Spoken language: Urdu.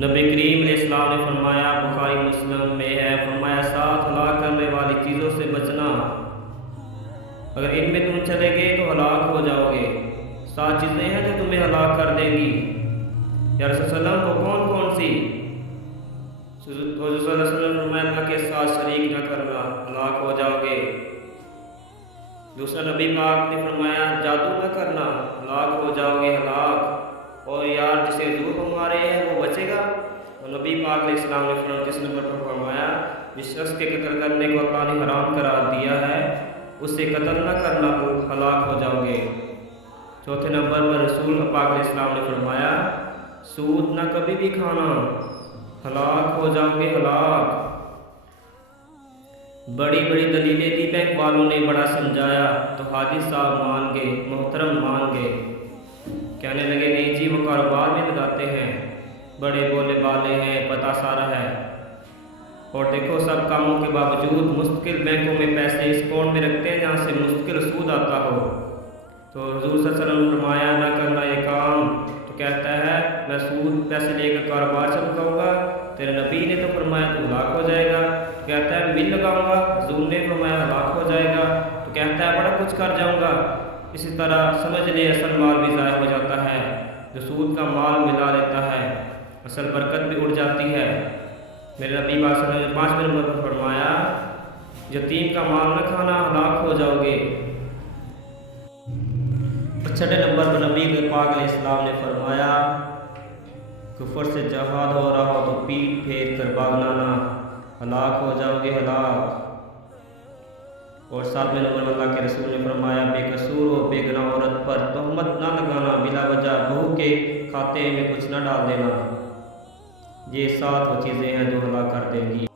نبی کریم علیہ السلام نے فرمایا، بخاری مسلم میں ہے، فرمایا 7 ہلاک کرنے والی چیزوں سے بچنا، اگر ان میں تم چلے گئے تو ہلاک ہو جاؤ گے۔ 7 چیزیں ہیں جو تمہیں ہلاک کر دیں گی۔ یا رسول اللہ علیہ وسلم وہ کون کون سی؟ حضور صلی اللہ علیہ وسلم نے فرمایا اللہ کے ساتھ شریک نہ کرنا، ہلاک ہو جاؤ گے۔ دوسرا نبی پاک نے فرمایا جادو نہ کرنا، ہلاک ہو جاؤ گے، ہلاک۔ اور یار جسے دور ہمارے ہیں وہ بچے گا۔ اور نبی پاک علیہ السلام نے فرمایا جس نمبر پر فرمایا جس شخص کے قتل کرنے کو اللہ نے حرام قرار دیا ہے اسے قتل نہ کرنا، ہلاک ہو جاؤ گے۔ چوتھے نمبر پر رسول پاک علیہ السلام نے فرمایا سود نہ کبھی بھی کھانا، ہلاک ہو جاؤ گے، ہلاک۔ بڑی بڑی دلیلیں دی، بینک والوں نے بڑا سمجھایا تو حاجی صاحب مان گئے، محترم مان گئے، کہنے لگے نہیں جی وہ کاروبار میں لگاتے ہیں، بڑے بولے بالے ہیں، پتہ سارا ہے، اور دیکھو سب کاموں کے باوجود مستقل بینکوں میں پیسے اس اکاؤنٹ میں رکھتے ہیں جہاں سے مستقل سود آتا ہو۔ تو حضور صلی اللہ علیہ وسلم نے فرمایا نہ کرنا یہ کام، تو کہتا ہے میں سود پیسے لے کر کاروبار چمکاؤں گا، تیرے نبی نے تو فرمایا تو ہلاک ہو جائے گا، تو کہتا ہے مل لگاؤں گا، حضور نے فرمایا ہلاک ہو جائے گا، تو کہتا ہے بڑا کچھ کر جاؤں گا۔ اسی طرح سمجھ لے اصل مال بھی ضائع ہو جاتا ہے، جو سود کا مال ملا لیتا ہے اصل برکت بھی اڑ جاتی ہے۔ میرے نبی پاک صلی اللہ علیہ وسلم نے 5ویں نمبر پر فرمایا یتیم کا مال نہ کھانا، ہلاک ہو جاؤ گے۔ 6 نمبر پر نبی پاک علیہ السلام نے فرمایا کفر سے جہاد ہو رہا ہو تو پیٹ پھیر کر بھاگنا نہ، ہلاک ہو جاؤ گے، ہلاک۔ اور 7ویں نمبر پر اللہ کے رسول نے فرمایا بے قصور و بے گناہ عورت پر تہمت نہ لگانا، بلا وجہ بہو کے کھاتے میں کچھ نہ ڈال دینا۔ یہ 7 وہ چیزیں ہیں جو ہلاک کر دیں گی۔